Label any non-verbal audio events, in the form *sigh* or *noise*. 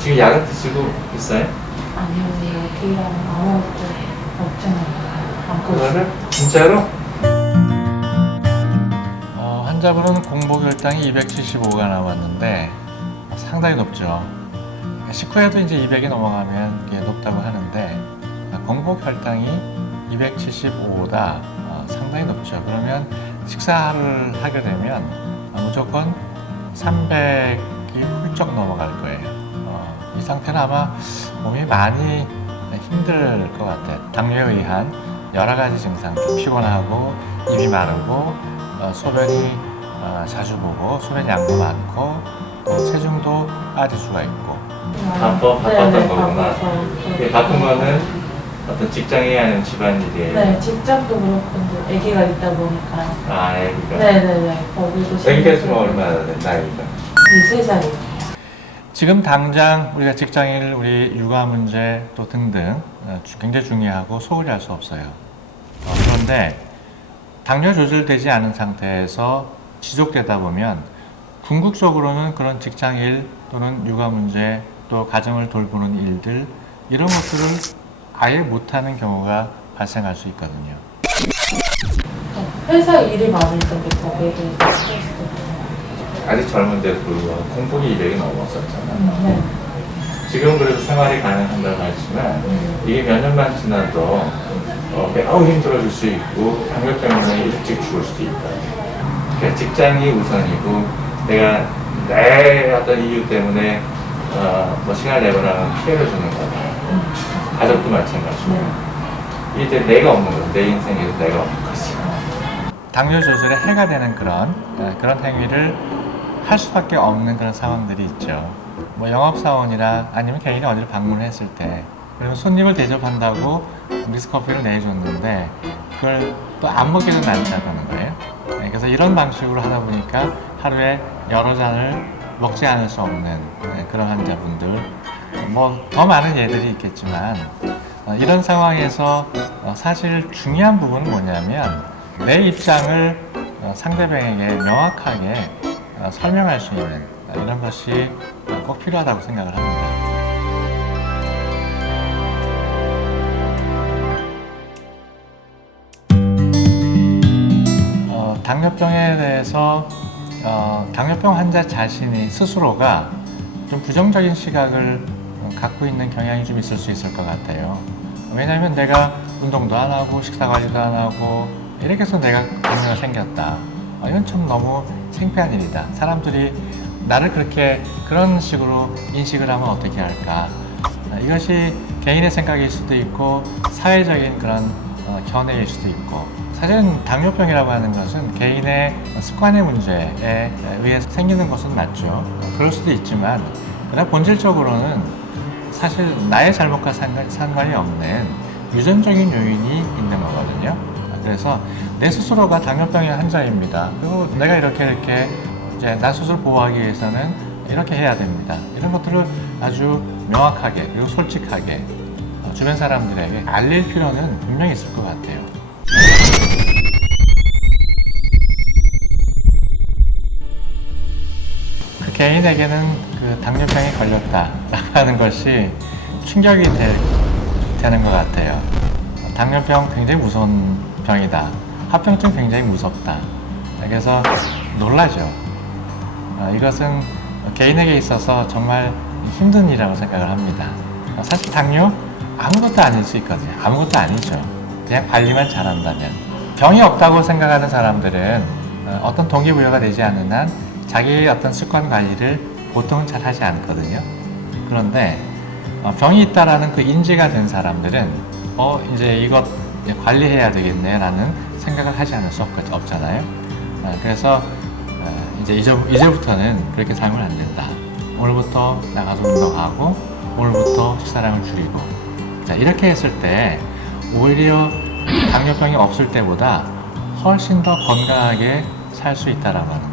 지금 약은 드시고 있어요? 아니요, 여기랑 아무것도 없잖아요. 안 그거를 진짜로? 어, 환자분은 공복 혈당이 275가 나왔는데 상당히 높죠. 식후에도 이제 200이 넘어가면 이게 높다고 하는데 공복 혈당이 275보다 어, 상당히 높죠. 그러면 식사를 하게 되면 어, 무조건 300이 훌쩍 넘어갈 거예요. 어, 이 상태는 아마 몸이 많이 힘들 것 같아요. 당뇨에 의한 여러 가지 증상, 좀 피곤하고 입이 마르고 어, 소변이 어, 자주 보고 소변 양도 많고 또 체중도 빠질 수가 있고 바빠 바빴던 네, 네, 거구나. 이게 바쁜 거는 어떤 직장에 하는 집안일이에요. 네, 직장도 그렇고 이제 아기가 있다 보니까. 아, 애기가. 네네네. 거기도 애기가 지금 얼마나 돼, 나이가? 13살이에요. 지금 당장 우리가 직장일, 우리 육아 문제 또 등등 어, 주- 굉장히 중요하고 소홀히 할 수 없어요. 어, 그런데 당뇨 조절되지 않은 상태에서 지속되다 보면 궁극적으로는 그런 직장일 또는 육아 문제 또 가정을 돌보는 일들 이런 것들을 아예 못하는 경우가 발생할 수 있거든요. 회사 일이 많을 때부터 매일 스트레스도 아직 젊은데도 불구하고 공복이 200이 넘었었잖아. 음, 네. 지금 그래도 생활이 가능한다고 하지만 음. 이게 몇 년만 지나도 어, 매우 힘들어질 수 있고 당뇨 때문에 일찍 죽을 수도 있다. 그러니까 직장이 우선이고 내가 내 어떤 이유 때문에 어, 뭐 시간을 내거나 피해를 주는 거다. 가족도 마찬가지고 네. 이제 내가 없는 거내 인생에서 내가 없는 거지. 당뇨 조절에 해가 되는 그런 어, 그런 행위를 할 수밖에 없는 그런 상황들이 있죠. 뭐 영업 사원이나 아니면 개인이 어디를 방문했을 때 그리고 손님을 대접한다고 미스커피를 내줬는데 그걸 또 안 먹게도 난다는 거예요. 네, 그래서 이런 방식으로 하다 보니까 하루에 여러 잔을 먹지 않을 수 없는 네, 그런 환자분들 뭐 더 많은 예들이 있겠지만 어, 이런 상황에서 어, 사실 중요한 부분은 뭐냐면 내 입장을 어, 상대방에게 명확하게 어, 설명할 수 있는 어, 이런 것이 어, 꼭 필요하다고 생각을 합니다. 어, 당뇨병에 대해서 어, 당뇨병 환자 자신이 스스로가 좀 부정적인 시각을 어, 갖고 있는 경향이 좀 있을 수 있을 것 같아요. 왜냐하면 내가 운동도 안 하고 식사 관리도 안 하고 이렇게 해서 내가 당뇨가 생겼다. 어, 이건 참 너무 창피한 일이다. 사람들이 나를 그렇게 그런 식으로 인식을 하면 어떻게 할까? 어, 이것이 개인의 생각일 수도 있고 사회적인 그런 어, 견해일 수도 있고 사실은 당뇨병이라고 하는 것은 개인의 습관의 문제에 의해서 생기는 것은 맞죠. 그럴 수도 있지만 그러나 본질적으로는 사실 나의 잘못과 상관- 상관이 없는 유전적인 요인이 있는 거거든요. 그래서 내 스스로가 당뇨병의 환자입니다. 그리고 내가 이렇게 이렇게 이제 나 스스로 보호하기 위해서는 이렇게 해야 됩니다. 이런 것들을 아주 명확하게 그리고 솔직하게 어, 주변 사람들에게 알릴 필요는 분명히 있을 것 같아요. 그 개인에게는 그 당뇨병에 걸렸다라는 *laughs* 것이 충격이 되, 되는 것 같아요. 당뇨병 굉장히 무서운 병이다. 합병증 굉장히 무섭다. 그래서 놀라죠. 어, 이것은 개인에게 있어서 정말 힘든 일이라고 생각을 합니다. 어, 사실 당뇨 아무것도 아닐 수 있거든요. 아무것도 아니죠. 그냥 관리만 잘한다면. 병이 없다고 생각하는 사람들은 어, 어떤 동기부여가 되지 않는 한 자기의 어떤 습관 관리를 보통은 잘 하지 않거든요. 그런데 어, 병이 있다라는 그 인지가 된 사람들은 어 이제 이것 관리해야 되겠네라는 생각을 하지 않을 수 없, 없잖아요. 어, 그래서 이제 이제부터는 그렇게 살면 안 된다. 오늘부터 나가서 운동하고 오늘부터 식사량을 줄이고 자 이렇게 했을 때 오히려 당뇨병이 없을 때보다 훨씬 더 건강하게 살 수 있다라고 하는.